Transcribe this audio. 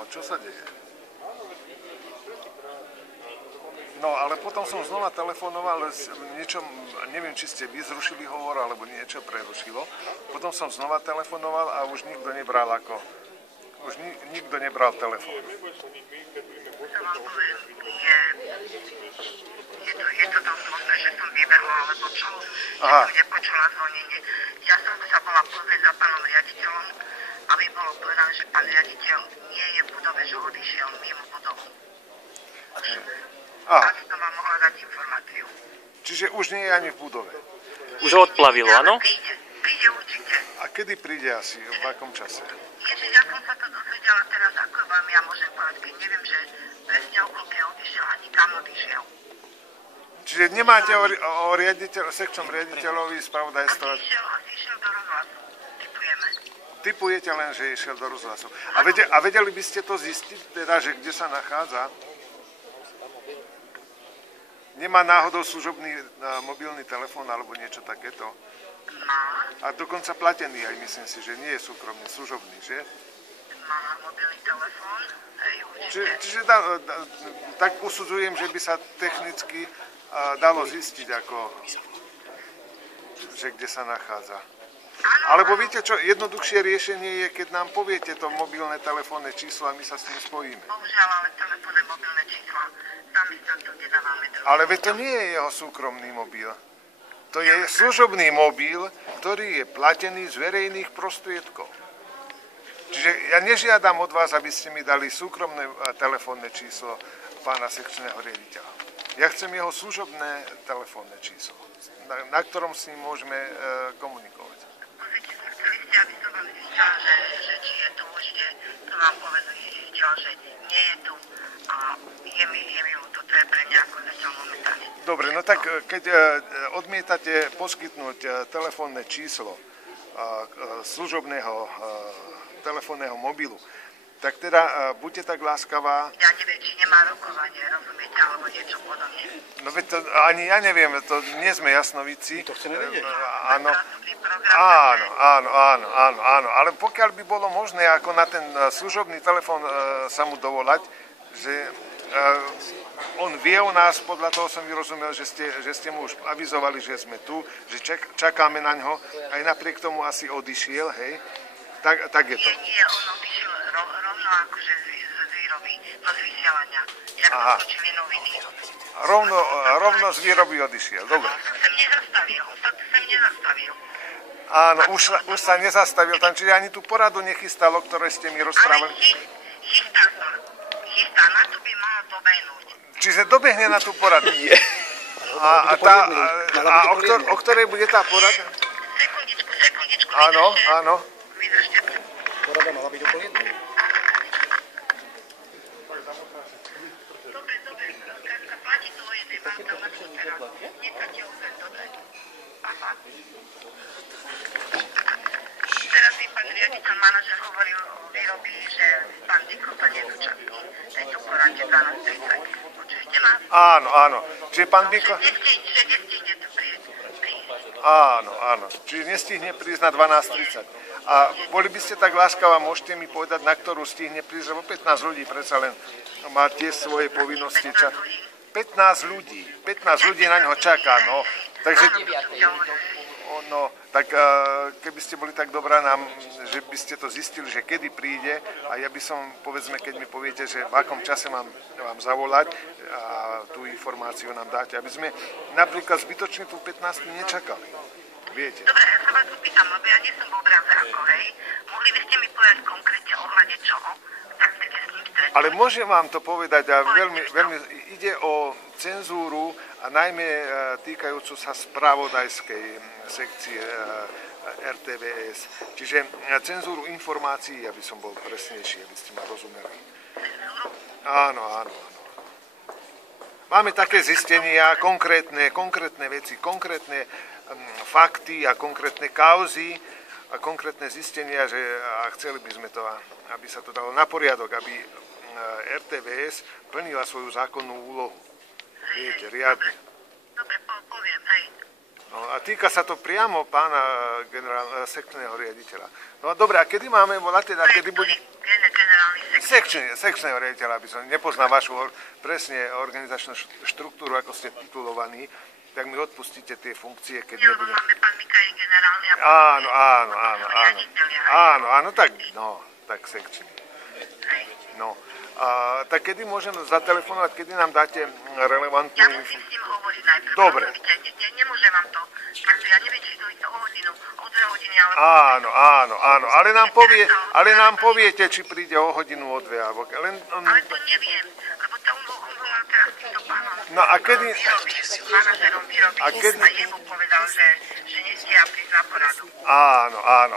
No, čo sa deje? No, ale potom som znova telefonoval, niečo, neviem, či ste vy zrušili hovor, alebo niečo prerušilo. Potom som znova telefonoval a už nikto nebral nikto nebral telefón. Je to dosť možné, že som vybehla, alebo čo, že som nepočula zvonenie. Ja som sa bola pozrieť za pánom riaditeľom, aby bolo povedané, že pán riaditeľ nie je v budove, že odišiel mimo budovu. Aby som vám mohla dať informáciu. Čiže už nie je ani v budove? Už ho odplavilo, áno? Príde určite. A kedy príde asi? V akom čase? Ježiš, ja som sa to dozvedela teraz, ako vám ja môžem povedať, keď neviem, že presne o koľke odišiel, ani kam odišiel. Čiže nemáte o sekčnom riaditeľovi spravodajstva? Išiel do rozhlasu. Typujeme. Typujete len, že išiel do rozhlasu. A vedeli by ste to zistiť, teda, že kde sa nachádza? Nemá náhodou služobný mobilný telefón alebo niečo takéto? Má. A dokonca platený aj, myslím si, že nie je súkromný, služobný, že? Má mobilný telefón, hej, určite. Čiže tak usudzujem, že by sa technicky dalo zistiť, že kde sa nachádza. Alebo viete čo, jednoduchšie riešenie je, keď nám poviete to mobilné telefónne číslo a my sa s tým spojíme. Bohužiaľ, ale telefónne mobilné čísla, sami sa to nedávame do... Ale veď to nie je jeho súkromný mobil. To je služobný mobil, ktorý je platený z verejných prostriedkov. Čiže ja nežiadam od vás, aby ste mi dali súkromné telefónne číslo pána sekčného riaditeľa. Ja chcem jeho služobné telefónne číslo, na ktorom s ním môžeme komunikovať. Pozrite sa, chceli ste, aby som vám zistila, že či je tu, určite to vám povedal, zistila, že nie je tu a je mi ľúto, to je pre mňa ako zatiaľ momentálne. Dobre, no tak keď odmietate poskytnúť telefónne číslo služobného telefónneho mobilu, tak teda buďte tak láskavá. Ja neviem, či nemá rokovanie, rozumiete, alebo niečo podobne. No veď to ani ja neviem, to nie sme jasnovíci. To chceme vedieť. Áno, ale pokiaľ by bolo možné ako na ten služobný telefón sa mu dovolať, že on vie o nás, podľa toho som vyrozumel, že ste mu už avizovali, že sme tu, že čakáme na ňo, aj napriek tomu asi odišiel, hej, tak je to. Nie, on odišiel rovno akože z výroby, no z vysielania, jak skočili noviny. Rovno z výroby odišiel, dobre. On sa sem nezastavil. Áno, už sa nezastavil tam, čiže ani tú poradu nechystal, o ktorej ste mi rozprávali. Chystá, na to by mal dobehnúť. Čiže dobehne na tú poradu. O ktorej bude tá porada? Sekundičku. Áno. Vydržte. Porada mala byť okolo jednej. Dobre, platí to o jednej, mám tam napríklad teraz. Necháte opäť, dobre. Aha. Teraz mi pán riaditeľ, manažer hovoril o výrobi, že pán Diko sa nezúčastní tejto porade 12:30. Počujete ma? Áno. Čiže pán Diko... Že nestihne tu prísť. Áno. Čiže nestihne prísť na 12:30. A boli by ste tak láskavá, môžete mi povedať, na ktorú stihne prísť, lebo 15 ľudí predsa len má tie svoje povinnosti. 15 ľudí na ňo čaká, no. Takže... No, tak keby ste boli tak dobrá nám, že by ste to zistili, že kedy príde a ja by som, povedzme, keď mi poviete, že v akom čase mám vám zavolať a tú informáciu nám dáte, aby sme napríklad zbytočne tú 15 nečakali. Viete? Dobre, ja sa vás opýtam, lebo ja nie som v obraze ako, hej. Mohli by ste mi povedať konkrétne ohľadne čoho? Tak ste s ním stretli. Ale môžem vám to povedať a veľmi ide o cenzúru a najmä týkajúcu sa spravodajskej sekcie RTVS. Čiže cenzúru informácií, aby som bol presnejší, aby ste ma rozumeli. Áno. Máme také zistenia, konkrétne veci, konkrétne fakty a konkrétne kauzy a konkrétne zistenia, že a chceli by sme to, aby sa to dalo na poriadok, aby RTVS plnila svoju zákonnú úlohu. Viete, riadne. Dobre, poviem, hej. No a týka sa to priamo pána sekčného riaditeľa. No a dobre, a kedy máme volať teda, kedy bude... Generálny Sekčného riaditeľa, aby som nepoznal vašu presne organizačnú štruktúru, ako ste titulovaní, tak mi odpustíte tie funkcie, keď Jo, nebudem... máme pán Mika je generálny a Áno, tak sekčný. Hej. No, tak kedy môžem zatelefonovať, kedy nám dáte relevantnú Ja musím s ním hovoriť najprv. Dobre. Nemôžem vám to. Takto ja neviem, či to je o hodinu, o 2 hodiny, ale... Áno, ale nám poviete, či príde o hodinu, o 2, alebo... Ale to neviem, lebo to on volal teraz s týmto pánom. No a kedy... Manažerom výroby. A kedy- A jemu povedal, že nestia prísť na poradu. Áno.